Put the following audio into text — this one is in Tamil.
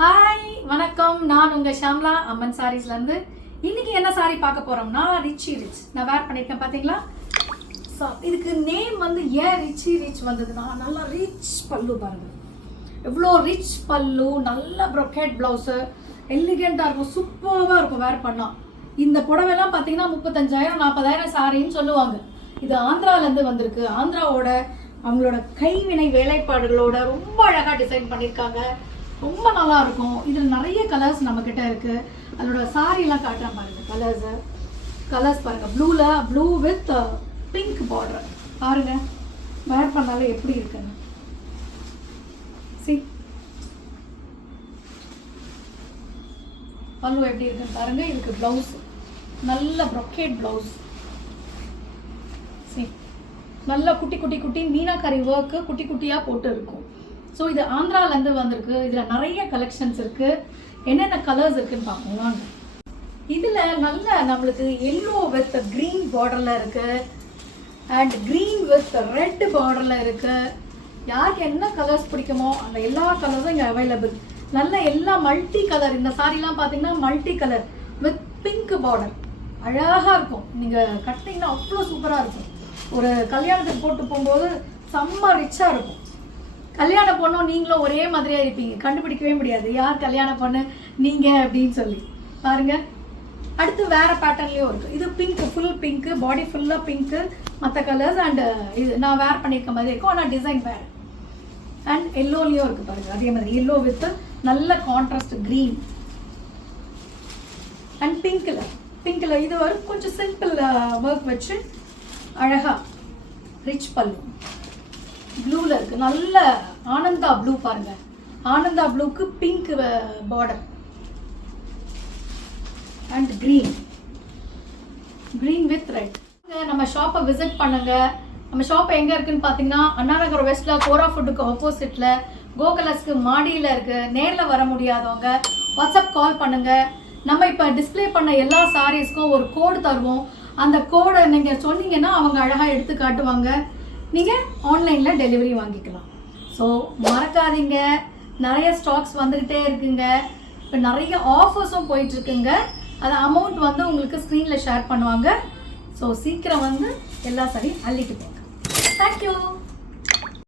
ஹாய் வணக்கம், நான் உங்கள் ஷாம்லா அம்மன் சாரீஸ்லேருந்து. இன்றைக்கி என்ன சாரீ பார்க்க போகிறோம்னா ரிச்சி ரிச். நான் வேர் பண்ணியிருக்கேன் பார்த்தீங்களா. ஸோ இதுக்கு நேம் வந்து ஏன் ரிச்சி ரிச் வந்ததுன்னா, நல்லா ரிச் பல்லு பாருங்கள், எவ்வளோ ரிச் பல்லு, நல்ல ப்ரொக்கேட் ப்ளவுஸு, எலிகெண்ட்டாக இருக்கும், சூப்பராக இருக்கும் வேர் பண்ணால். இந்த புடவைலாம் பார்த்தீங்கன்னா 35,000 40,000 சாரின்னு சொல்லுவாங்க. இது ஆந்திராவிலேருந்து வந்திருக்கு. ஆந்திராவோட அவங்களோட கைவினை வேலைப்பாடுகளோட ரொம்ப அழகாக டிசைன் பண்ணியிருக்காங்க. ரொம்ப நல்லா இருக்கும். இதில் நிறைய கலர்ஸ் நம்மக்கிட்ட இருக்குது. அதோட சாரீலாம் காட்டுறேன் பாருங்கள். கலர்ஸ் பாருங்கள். ப்ளூ வித் பிங்க் பார்டர் பாருங்கள். வேர் பண்ணாலும் எப்படி இருக்குன்னு பல்லு எப்படி இருக்குன்னு பாருங்கள். இதுக்கு ப்ளவுஸ் நல்ல ப்ரொக்கேட் ப்ளவுஸ், நல்ல குட்டி குட்டி குட்டி மீனாக்கரி ஒர்க்கு குட்டி குட்டியாக போட்டு இருக்கும். ஸோ இது ஆந்திராவிலேருந்து வந்திருக்கு. இதில் நிறைய கலெக்ஷன்ஸ் இருக்குது. என்னென்ன கலர்ஸ் இருக்குதுன்னு பார்ப்போம் வாங்க. இதில் நல்ல நம்மளுக்கு எல்லோ வித் க்ரீன் பார்டரில் இருக்குது, அண்ட் க்ரீன் வித் ரெட் பார்டரில் இருக்குது. யாருக்கு என்ன கலர்ஸ் பிடிக்குமோ அந்த எல்லா கலர்ஸும் இங்கே அவைலபிள். நல்ல எல்லா மல்டி கலர். இந்த சாரீலாம் பார்த்தீங்கன்னா multi colour with pink border அழகாக இருக்கும். நீங்கள் கட்டிங்கன்னா அவ்வளோ சூப்பராக இருக்கும். ஒரு கல்யாணத்துக்கு போட்டு போகும்போது செம்ம ரிச்சாக இருக்கும். கல்யாண பொண்ணும் நீங்களும் ஒரே மாதிரியாக இருப்பீங்க, கண்டுபிடிக்கவே முடியாது யார் கல்யாண பொண்ணு நீங்கள் அப்படின்னு சொல்லி. பாருங்கள், அடுத்து வேறு பேட்டர்ன்லேயும் இருக்குது. இது பிங்க், ஃபுல் பிங்க்கு, பாடி ஃபுல்லாக பிங்க்கு, மற்ற கலர்ஸ் அண்டு இது நான் வேர் பண்ணியிருக்க மாதிரி இருக்கும். ஆனால் டிசைன் வேறு. அண்ட் எல்லோலேயும் இருக்குது பாருங்கள். அதே மாதிரி எல்லோ வித் நல்ல கான்ட்ராஸ்ட் க்ரீன் அண்ட் பிங்க்கில் இது வரும். கொஞ்சம் சிம்பிள் ஒர்க் வச்சு அழகாக ரிச் பல்லு. ப்ளூவில் இருக்குது, நல்ல ஆனந்தா ப்ளூ பாருங்கள். ஆனந்தா ப்ளூக்கு pink border and green with red. நம்ம ஷாப்பை விசிட் பண்ணுங்க. நம்ம ஷாப் எங்கே இருக்குன்னு பார்த்தீங்கன்னா அண்ணாநகர் வெஸ்ட்டில் கோரா ஃபுட்டுக்கு ஆப்போசிட்டில் கோகலஸ்க்கு மாடியில் இருக்குது. நேரில் வர முடியாதவங்க வாட்ஸ்அப் கால் பண்ணுங்கள். நம்ம இப்போ டிஸ்பிளே பண்ண எல்லா சாரீஸ்க்கும் ஒரு கோடு தருவோம். அந்த கோடை நீங்கள் சொன்னீங்கன்னா அவங்க அழகாக எடுத்து காட்டுவாங்க. நீங்கள் ஆன்லைனில் டெலிவரி வாங்கிக்கலாம். ஸோ மறக்காதீங்க, நிறைய ஸ்டாக்ஸ் வந்துக்கிட்டே இருக்குங்க. இப்போ நிறைய ஆஃபர்ஸும் போயிட்டுருக்குங்க. அது அமௌண்ட் வந்து உங்களுக்கு ஸ்க்ரீனில் ஷேர் பண்ணுவாங்க. ஸோ சீக்கிரம் வந்து எல்லா சாரியும் அள்ளிட்டு போங்க. தேங்க்யூ.